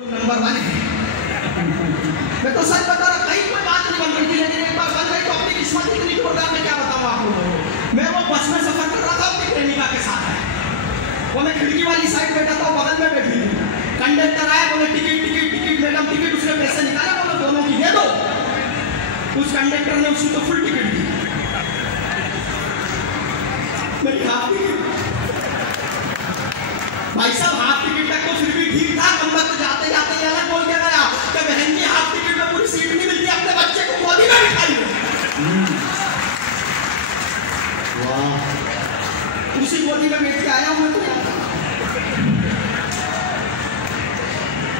Number 1 है। मैं तो सच बता रहा, कहीं कोई बात नहीं बन रही थी, लेकिन एक बार बन गई तो अपनी किस्मत इतनी जोरदार, मैं क्या बताऊं आप लोगों को। मैं वो बस में सफर कर रहा था अपनी प्रेमिका के साथ, वो मैं खिड़की वाली साइड बैठा था, बगल में बैठी थी। कंडक्टर आया, बोले ticket ticket ticket madam ticket, उसने पैसे निकाला, बोले दोनों की दे दो। उस कंडक्टर ने उसको तो फुल टिकट दी, मेरी हाफ टिकट। भाई साहब हाफ टिकट तक तो फिर भी ठीक था, कंडक्टर जाते जाते अलग बोल के गया कि बहन जी हाफ टिकट में पूरी सीट नहीं मिलती, अपने बच्चे को गोदी में बिठाई। वाह, उसी गोदी में बैठ के आया हूं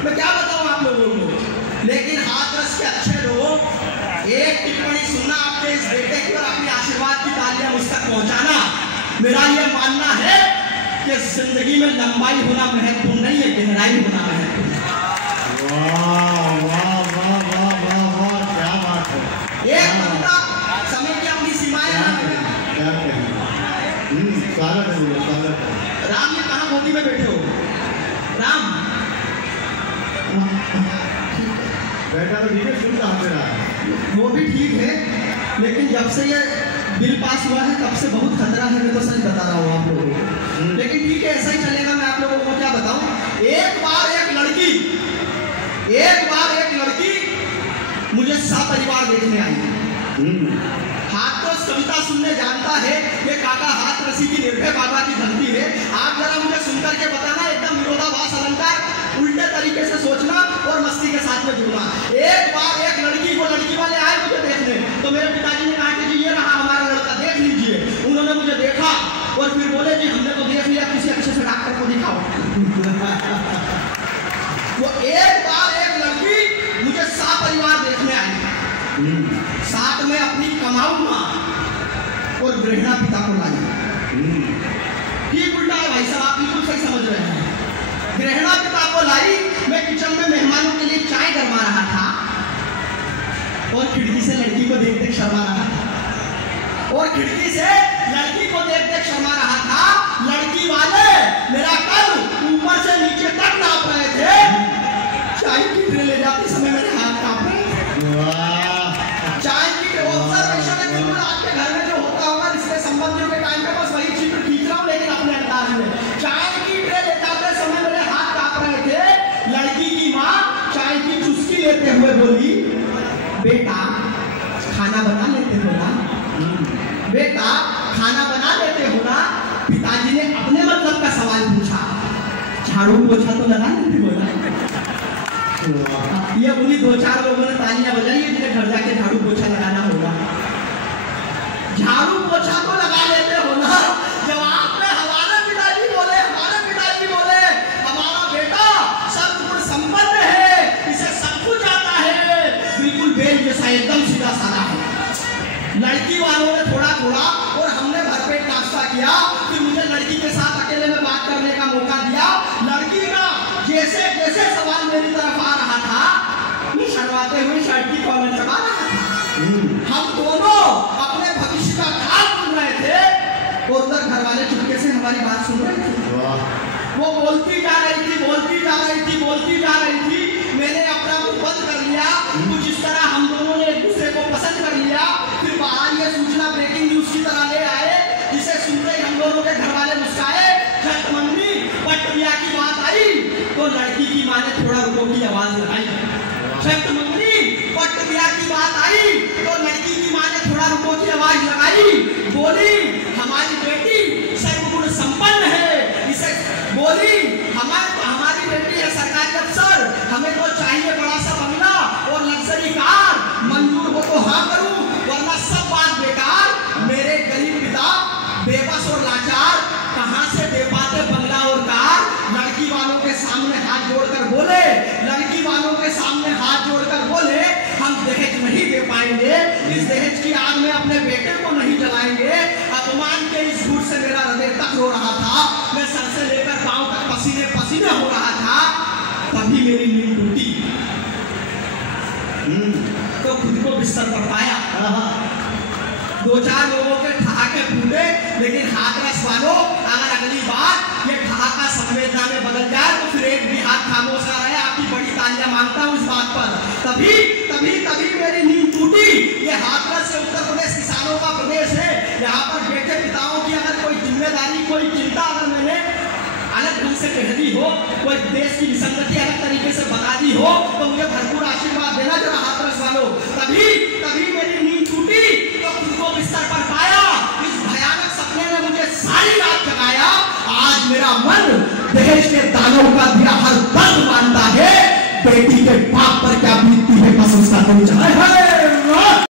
मैं क्या बताऊं आप लोगों को। लेकिन हाथरस के अच्छे लोग, एक टिप्पणी सुनना आपके इस बेटे की और अपनी आशीर्वाद की तालियां मुझ तक पहुंचाना। मेरा यह मानना है कि जिंदगी में लंबाई होना महत्वपूर्ण नहीं है, गहराई होना महत्वपूर्ण। वाह वाह वाह वाह वाह वाह, क्या बात है। एक बंदा समय की अपनी सीमाएं क्या कहें। स्वागत है, स्वागत है। राम ने कहा गोदी में बैठे हो? राम बेटा तो ठीक है, सुन कहाँ पे रहा है? वो भी ठीक है, लेकिन जब से ये बिल पास हुआ है तब से बहुत खतरा है, मैं तो सच बता रहा हूँ आप लोगों को। लेकिन ठीक है, ऐसा ही चलेगा। मैं आप लोगों को क्या बताऊं, एक बार एक लड़की मुझे सपरिवार देखने आई। हाथरस कविता सुनने जानता है, ये काका हाथरसी की निर्भय बाबा की धरती है। आप जरा मुझे सुनकर के बताना, एकदम विरोधाभास अलंकार, उल्टे तरीके से सोचना और मस्ती के साथ में जुड़ना। एक बार एक लड़की को, लड़की वाले आए मुझे देखने, तो मेरे पिताजी ने कहा कि जी ये रहा हमारा लड़का, देख लीजिए। उन्होंने मुझे देखा और फिर बोले जी हमने तो देख लिया, किसी अच्छे से डॉक्टर को दिखाओ। वो एक बार एक लड़की मुझे सपरिवार देखने आई, साथ में अपनी कमाऊ मां और गृहिणी पिता को लाई। ठीक उल्टा है भाई साहब, आप बिल्कुल सही समझ रहे हैं। गृहिणी पिता को लाई, मैं किचन में मेहमानों के लिए चाय गरमा रहा था और खिड़की से लड़की को देख देख शर्मा रहा था, और खिड़की से लड़की को देख देख शर्मा रहा था। लड़की वाले मेरा कल ऊपर से नीचे तक नाप रहे थे, चाय की ट्रे ले जाते समय मेरे हाथ कांप रहे थे। चाय की ऑब्जर्वेशन है, बिल्कुल आपके घर में जो होता होगा रिश्ते संबंधियों के टाइम पे, बस वही चित्र खींच रहा हूँ लेकिन अपने अंदाज में। चाय की ट्रे ले जाते समय मेरे हाथ कांप रहे थे। लड़की की माँ चाय की चुस्की लेते हुए बोली, बेटा खाना बना लेते हो ना, बेटा खाना बना लेते हो ना। पिताजी ने अपने मतलब का सवाल पूछा, झाड़ू पोछा तो लगा लेते हो ना। ये उन्हीं 2-4 लोगों ने तालियां बजाई जिन्हें घर जाके झाड़ू पोछा लगाना होगा। झाड़ू पोछा तो लगा लेते हो ना। जवाब में हमारे पिताजी बोले हमारा बेटा सर्वगुण संपन्न है, इसे सब कुछ आता है, बिल्कुल बेल जैसा एकदम सीधा साधा है। लड़की वालों ने थोड़ा थोड़ा और हमने भरपेट नाश्ता किया। फिर मुझे लड़की के साथ अकेले में बात करने का मौका दिया। लड़की का जैसे जैसे सवाल मेरी तरफ आ रहा था, मैं शर्माते हुए शर्ट की कॉलर चबा रहा था। हम दोनों अपने भविष्य का ख्याल सुन रहे थे और उधर घर वाले चुपके से हमारी बात सुन रहे थे। वो बोलती जा रही थी। मैंने अपना मुंह बंद कर लिया। कुछ इस तरह हम दोनों ने एक दूसरे को पसंद कर लिया। फिर बाहर ये सूचना ब्रेकिंग न्यूज की तरह ले आए, जिसे सुनते ही हम दोनों के घर वाले मुस्काए। जब मम्मी पटविया की बात आई तो लड़की की माँ ने थोड़ा रुको की आवाज लगाई। जब मम्मी पटविया की बात आई तो लड़की की माँ ने थोड़ा रुको की आवाज लगाई। बोली हमारी बेटी सर्वगुण संपन्न है, इसे बोली हमारी बेटी है सरकारी अफसर, हमें तो चाहिए बड़ा सा बंगला और लग्जरी कार, मंजूर हो तो हाँ करूं वरना सब बात बेकार। मेरे गरीब पिता बेबस और लाचार कहां से दे पाते बंगला और कार। लड़की वालों के सामने हाथ जोड़कर बोले हम दहेज नहीं दे पाएंगे, इस दहेज की आग में अपने बेटे को नहीं जलाएंगे। अपमान के इस झूठ से मेरा हृदय तक रो रहा था, मैं सर से लेकर पांव तक पसीने पसीने हो रहा था। तभी मेरी नींद टूटी तो खुद को बिस्तर पर पाया। 2-4 लोगों के ठहाके फूटे, लेकिन हाथरस वालों अगर अगली बार ये ठहाका संवेदना में बदल जाए तो फिर एक भी हाथ खामोश ना रहे। आपकी बड़ी तालियां मांगता हूँ इस बात पर। तभी तभी तभी मेरी नींद टूटी। ये हाथरस से उत्तर प्रदेश किसानों का प्रदेश है। यहाँ पर बेटे पिताओं की अगर कोई जिम्मेदारी, कोई चिंता अगर मैंने अलग ढंग से कह दी हो, कोई देश की विसंगति अलग तरीके से बता दी हो, तो मुझे भरपूर आशीर्वाद देना जरा हाथरस वालों। तभी तभी मेरी नींद टूटी तो खुद को बिस्तर पर पाया। इस भयानक सपने ने मुझे सारी रात जगाया। आज मेरा मन देश के दानव का दिया हर दर्द मानता है। बेटी के बाप पर क्या बीतती है बस उसका कोई जाने है।